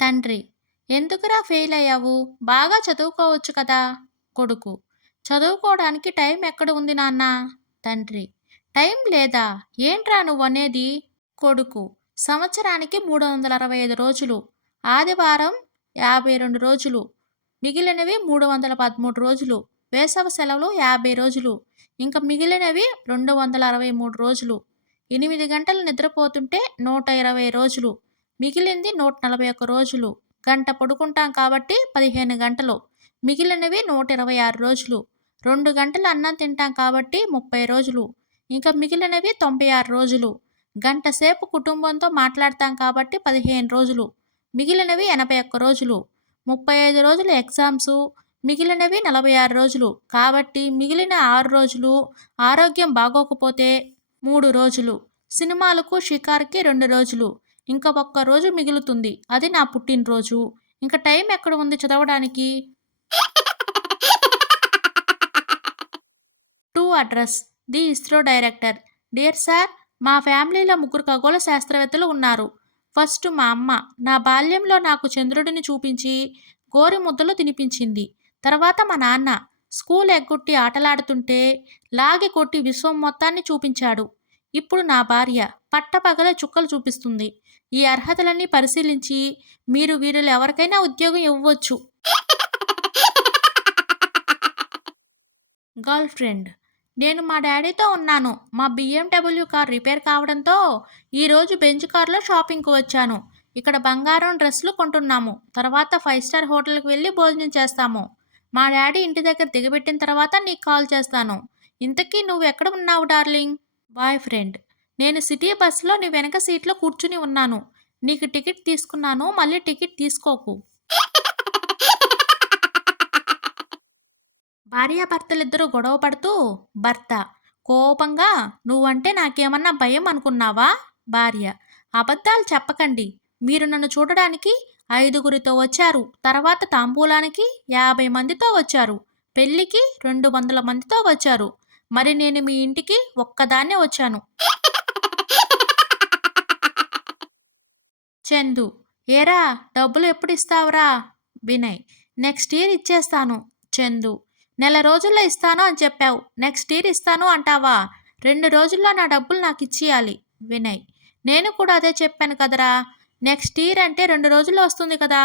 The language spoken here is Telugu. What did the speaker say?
తండ్రి: ఎందుకురా ఫెయిల్ అయ్యావు? బాగా చదువుకోవచ్చు కదా! కొడుకు: చదువుకోడానికి టైం ఎక్కడ ఉంది నాన్నా? తండ్రి: టైం లేదా? ఏంట్రా నువ్వనేది? కొడుకు: సంవత్సరానికి 365 రోజులు. ఆదివారం 52 రోజులు. మిగిలినవి 313 రోజులు. వేసవి సెలవులు 50 రోజులు. ఇంక మిగిలినవి 263 రోజులు. 8 గంటలు నిద్రపోతుంటే 120 రోజులు. మిగిలింది 141 రోజులు. గంట పడుకుంటాం కాబట్టి 15 గంటలు. మిగిలినవి 126 రోజులు. 2 గంటలు అన్నం తింటాం కాబట్టి 30 రోజులు. ఇంక మిగిలినవి 96 రోజులు. గంట సేపు కుటుంబంతో మాట్లాడతాం కాబట్టి 15 రోజులు. మిగిలినవి 81 రోజులు. 35 రోజులు ఎగ్జామ్సు. మిగిలినవి 46 రోజులు. కాబట్టి మిగిలిన 6 రోజులు ఆరోగ్యం బాగోకపోతే 3 రోజులు. సినిమాలకు, షికారుకి 2 రోజులు. ఇంక ఒక్క రోజు మిగులుతుంది. అది నా పుట్టినరోజు. ఇంక టైం ఎక్కడ ఉంది చదవడానికి? To address the ISRO director. Dear sir, మా ఫ్యామిలీలో 3 ఖగోళ శాస్త్రవేత్తలు ఉన్నారు. ఫస్ట్ మా అమ్మ నా బాల్యంలో నాకు చంద్రుడిని చూపించి గోరి ముద్దలు తినిపించింది. తర్వాత మా నాన్న స్కూల్ ఎగ్గొట్టి ఆటలాడుతుంటే లాగి కొట్టి విశ్వం మొత్తాన్ని చూపించాడు. ఇప్పుడు నా భార్య పట్టపగలే చుక్కలు చూపిస్తుంది. ఈ అర్హతలన్నీ పరిశీలించి మీరు వీరిలో ఎవరికైనా ఉద్యోగం ఇవ్వవచ్చు. గర్ల్ ఫ్రెండ్: నేను మా డాడీతో ఉన్నాను. మా BMW కార్ రిపేర్ కావడంతో ఈరోజు బెంజ్ కార్లో షాపింగ్కి వచ్చాను. ఇక్కడ బంగారం డ్రెస్సులు కొంటున్నాము. తర్వాత 5 స్టార్ హోటల్కి వెళ్ళి భోజనం చేస్తాము. మా డాడీ ఇంటి దగ్గర దిగబెట్టిన తర్వాత నీకు కాల్ చేస్తాను. ఇంతకీ నువ్వు ఎక్కడ ఉన్నావు డార్లింగ్? బాయ్ ఫ్రెండ్: నేను సిటీ బస్సులో నీ వెనక సీట్లో కూర్చుని ఉన్నాను. నీకు టికెట్ తీసుకున్నాను, మళ్ళీ టికెట్ తీసుకోకు. భార్యాభర్తలిద్దరూ గొడవ పడుతూ భర్త కోపంగా: నువ్వంటే నాకేమన్నా భయం అనుకున్నావా? భార్య: అబద్ధాలు చెప్పకండి. మీరు నన్ను చూడడానికి 5గురితో వచ్చారు. తర్వాత తాంబూలానికి 50 మందితో వచ్చారు. పెళ్ళికి 200 మందితో వచ్చారు. మరి నేను మీ ఇంటికి ఒక్కదాన్నే వచ్చాను. చందు: ఏరా, డబ్బులు ఎప్పుడు ఇస్తావురా? వినయ్: నెక్స్ట్ ఇయర్ ఇచ్చేస్తాను. చందు: నెల రోజుల్లో ఇస్తాను అని చెప్పావు. నెక్స్ట్ ఇయర్ ఇస్తాను అంటావా? 2 రోజుల్లో నా డబ్బులు నాకు ఇచ్చేయాలి. వినయ్: నేను కూడా అదే చెప్పాను కదరా. నెక్స్ట్ ఇయర్ అంటే 2 రోజుల్లో వస్తుంది కదా.